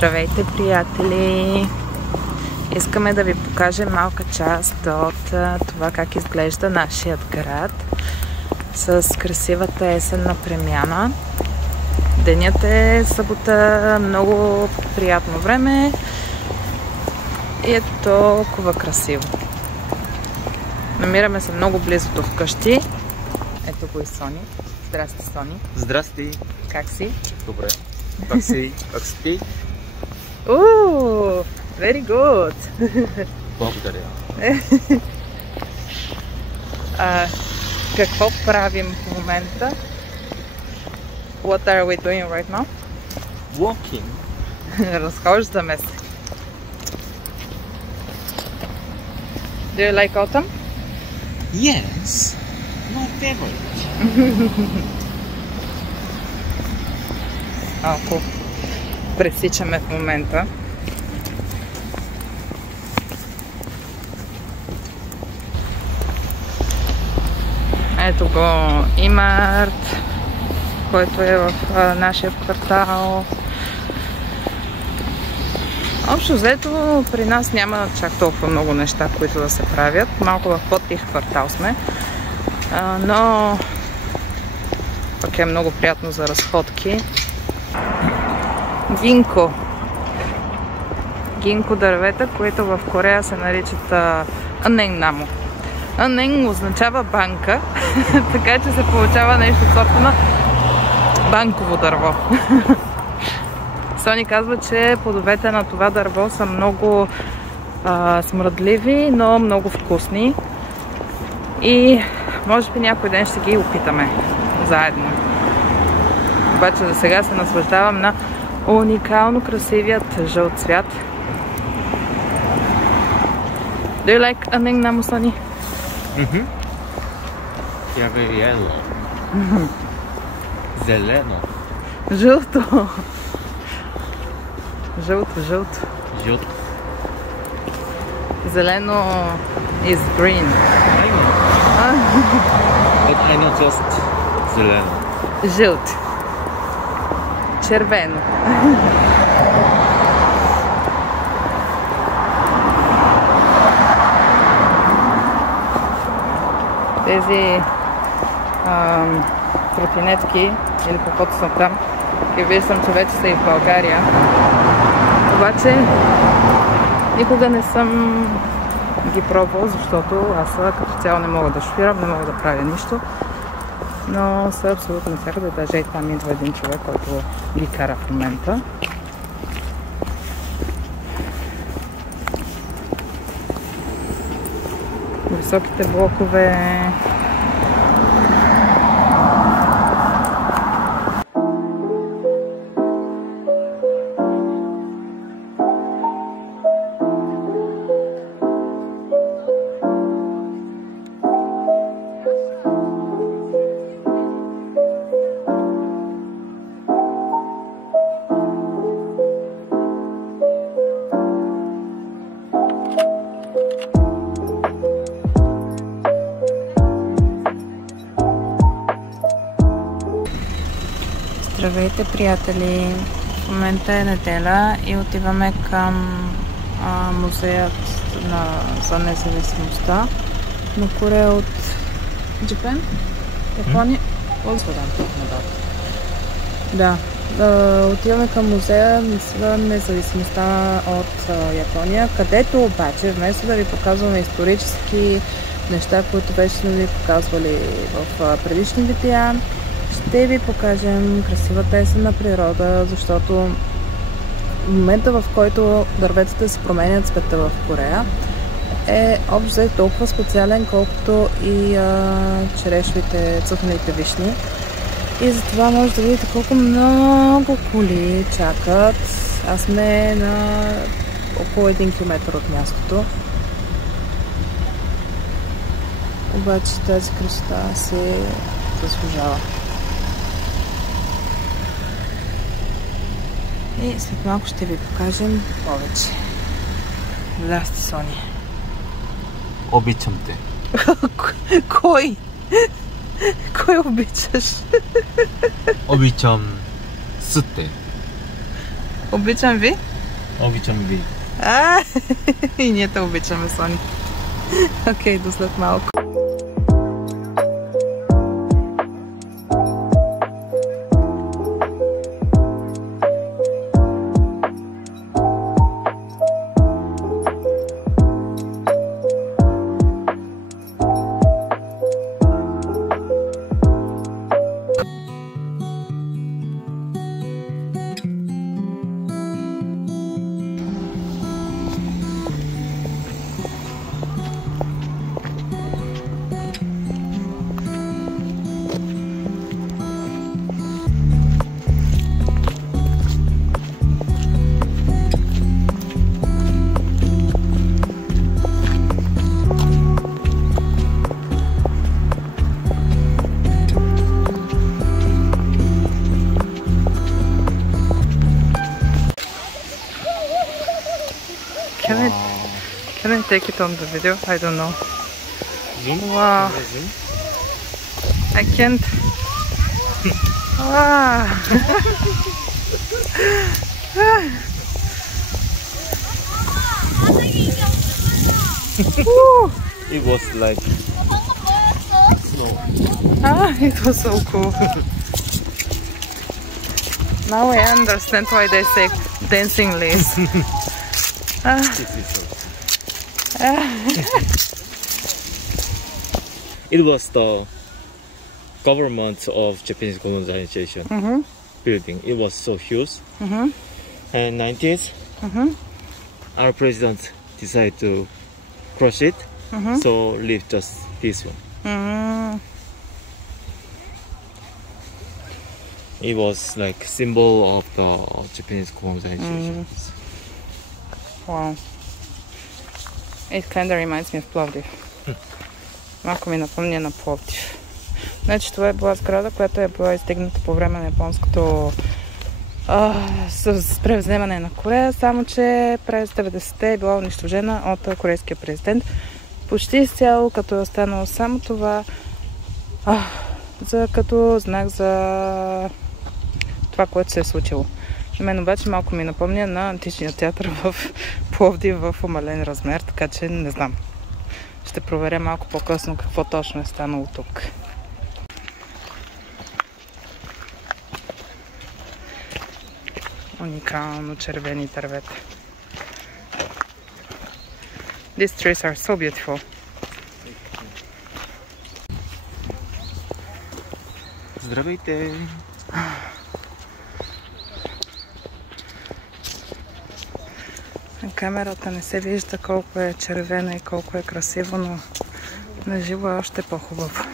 Здравейте, приятели! Искаме да ви покажем малка част от това как изглежда нашият град с красивата есенна премяна. Денят е събота, много приятно време и е толкова красиво. Намираме се много близо до вкъщи. Ето го и Сони. Здрасти, Сони. Здрасти. Как си? Добре. Как си? Как си ти? Very good! Благодаря. Какво правим в момента? What are we doing right now? Walking. Разхождаме се. Do you like autumn? Yes. My favorite. Малко пресичаме в момента. Ето го Имарт, който е в нашия квартал. Общо взето при нас няма чак толкова много неща, които да се правят. Малко в по-тих квартал сме, но пък е много приятно за разходки. Гинко. Гинко дървета, които в Корея се наричат аненгнамо. Аненг означава банка, така че се получава нещо сорта на банково дърво. Сони казва, че плодовете на това дърво са много смръдливи, но много вкусни. И може би някой ден ще ги опитаме заедно. Обаче за сега се наслаждавам на уникално красивият жълт цвят. Do you like аненгнамо, Сони? Тя е yellow. Зелено. Жълто. Жълто, жълто. Жълто. Зелено is green. I know just зелено. Жълт. Червено. Тези тротинетки или каквото са там, и виждам, че вече са и в България. Обаче никога не съм ги пробвал, защото аз като цяло не мога да шофирам, не мога да правя нищо. Но са абсолютно всякъде, даже и там идва един човек, който ги кара в момента. Високите блокове. Здравейте, приятели! В момента е неделя и отиваме към музеят за независимостта на Корея от Japan? Япония? Да. Отиваме към музея за независимостта от Япония, където обаче, вместо да ви показваме исторически неща, които вече сме ви показвали в предишни видеа, ще ви покажем красивата есенна природа, защото в момента, в който дърветата се променят цвета в Корея, е общо толкова специален, колкото и черешвите, цъфналите вишни. И затова може да видите колко много коли чакат. Аз сме на около 1 км от мястото. Обаче тази красота се заслужава. И след малко ще ви покажем повече. Здрасти, Сони. Обичам те. Кой? Кой обичаш? Обичам съте. Обичам ви? Обичам ви. И ние те обичаме, Сони. Окей, до след малко. Can I take it on the video? I don't know. Zoom? Wow. Zoom? I can't. Wow. It was like snow. It was so cool. Now I understand why they say dancing lace. This is so. It was the government of Japanese colonization building. It was so huge. And 90s, our president decided to crush it, so leave just this one. It was like symbol of the Japanese colonization. Wow. It kinda reminds me of Пловдив. Малко ми напомня на Пловдив. Значи това е била сграда, която е била издигната по време на японското с превземане на Корея, само че през 90-те е била унищожена от корейския президент. Почти изцяло, като е останало само това като знак за това, което се е случило. На мен обаче малко ми напомня на античния театър в Пловдив в умален размер, така че не знам. Ще проверя малко по-късно какво точно е станало тук. Уникално червени дървета. These trees are so beautiful. Здравейте! На камерата не се вижда колко е червено и колко е красиво, но на живо е още по-хубаво.